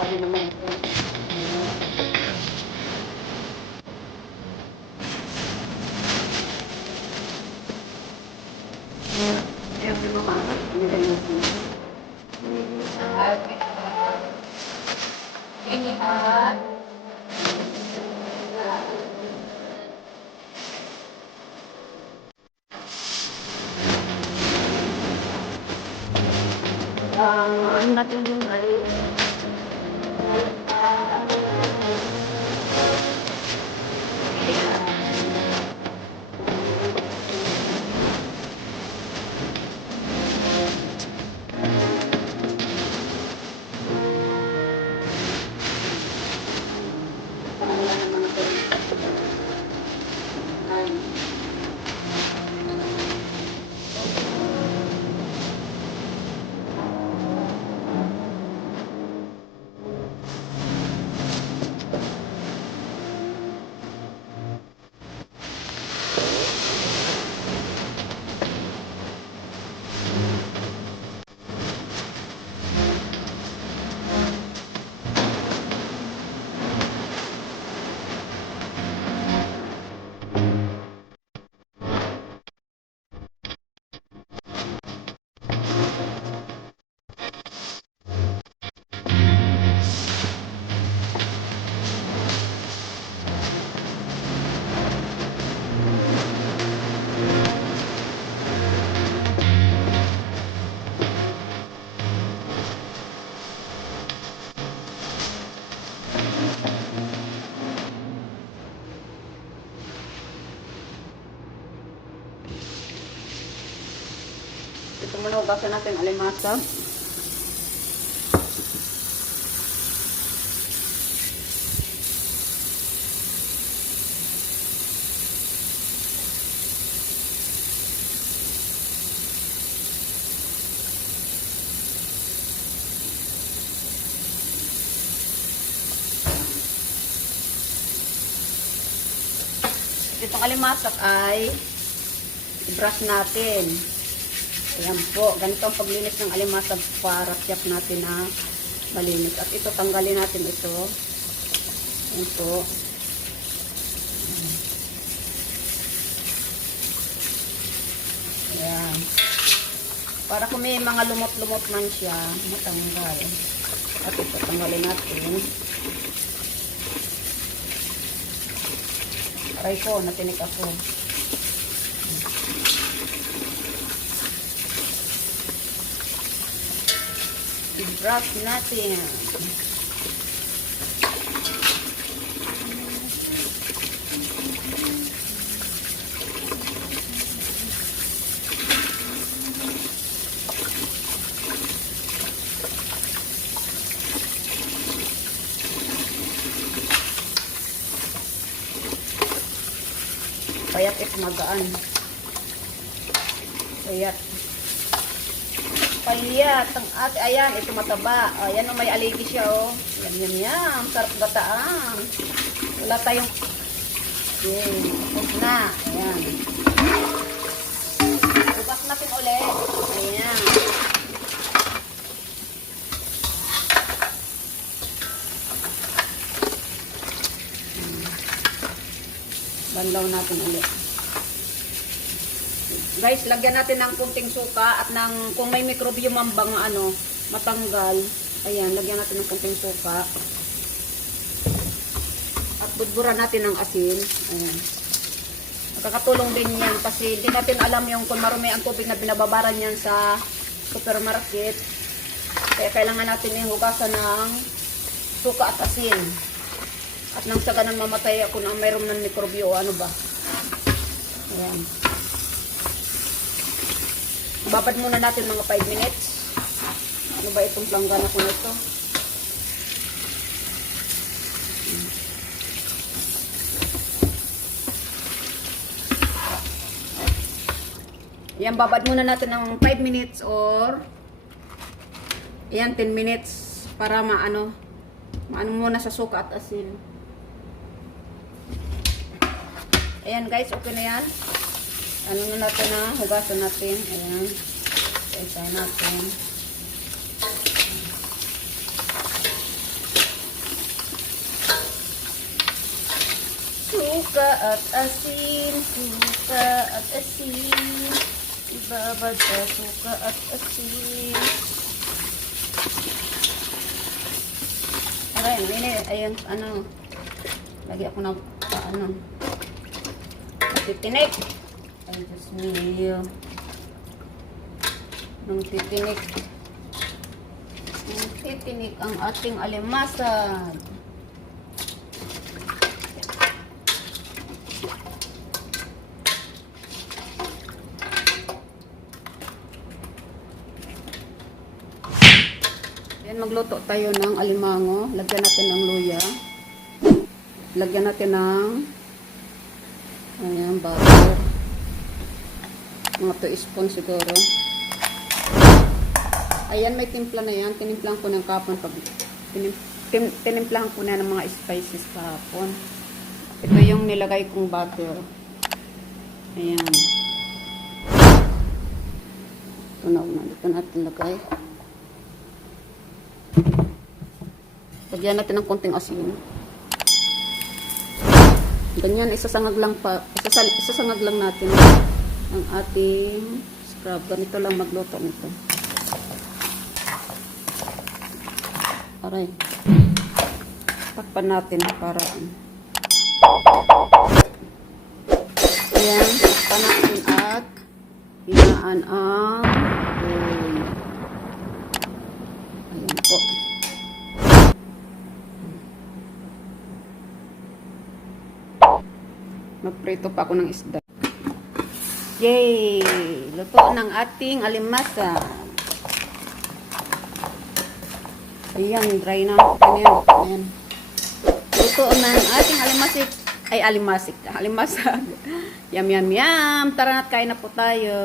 Sabi naman ito. Ayaw di mamakas. Hindi tayo natin. Ano natin yung ay ito muna hugasan natin alimasag. Itong alimasak ay i-brush natin. Ayan po, ganito ang paglinis ng alimasag para tiyak natin na malinis. At ito, tanggalin natin ito. Ayan po. Ayan. Para kung may mga lumot-lumot man siya, matanggal. At ito, tanggalin natin. Aray ko, natinik ako. I-brush natin. Payat ito magaan. Payat. Payat. Ang ate, ayan, ito mataba. Ayan, may aligi siya, oh. Yan. Sarap gataan. Wala tayong... Okay. Tapos na. Ayan. Bukas natin ulit. Ayan. Banlaw natin ulit. Guys, lagyan natin ng kunting suka at ng kung may microbium ang bang ano, matanggal. Ayan, lagyan natin ng kunting suka. At budburan natin ng asin. Ayan. Nakakatulong din yan kasi hindi natin alam yung kung marumi ang tubig na binababaran yan sa supermarket. Kaya kailangan natin yung hugasan ng suka at asin. At nang sa ganun mamatay ako na mayroon ng mikrobyo o ano ba. Ayan. Babad muna natin mga 5 minutes. Ano ba itong planggana ko na ito? Ayan, babad muna natin ng 5 minutes or ayan, 10 minutes para maano muna sa suka at asin. Ayan guys, okay na yan. Ano na natin na, hugasan natin. Ayan. Isa natin. suka at asin, suka at asin. Ibabad sa suka at asin. Ayan, ano, lagi ako na, ano, titinik. Ay, Diyos mio. Nung titinik. Nung titinik ang ating alimasag. Ayan, magluto tayo ng alimango. Lagyan natin ng luya. Lagyan natin ng ayan, butter. Mga 2 spoon siguro. Ayan, may timpla na yan. Tinimplahan ko ng kapon. Tinimplahan ko na ng mga spices kahapon. Ito yung nilagay kong butter. Ayan. Ito na. Ito natin lagay. Lagyan natin ng konting asin. Ganyan, isasangag lang natin ang ating scrub. Ganito lang magluto nito. Aray. Takpan natin para ayan, takpan natin at hinaan ang ayan po. Magprito pa ako ng isda. Yay! Luto ng ating alimasa. Ayan, dry na. Ayan. Luto ng ating alimasik. Ay, alimasik. Alimasag. Yum, yum, yum. Tara na't kain na po tayo.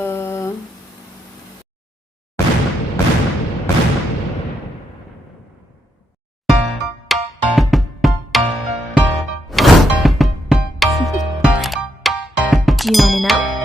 Do you want to know?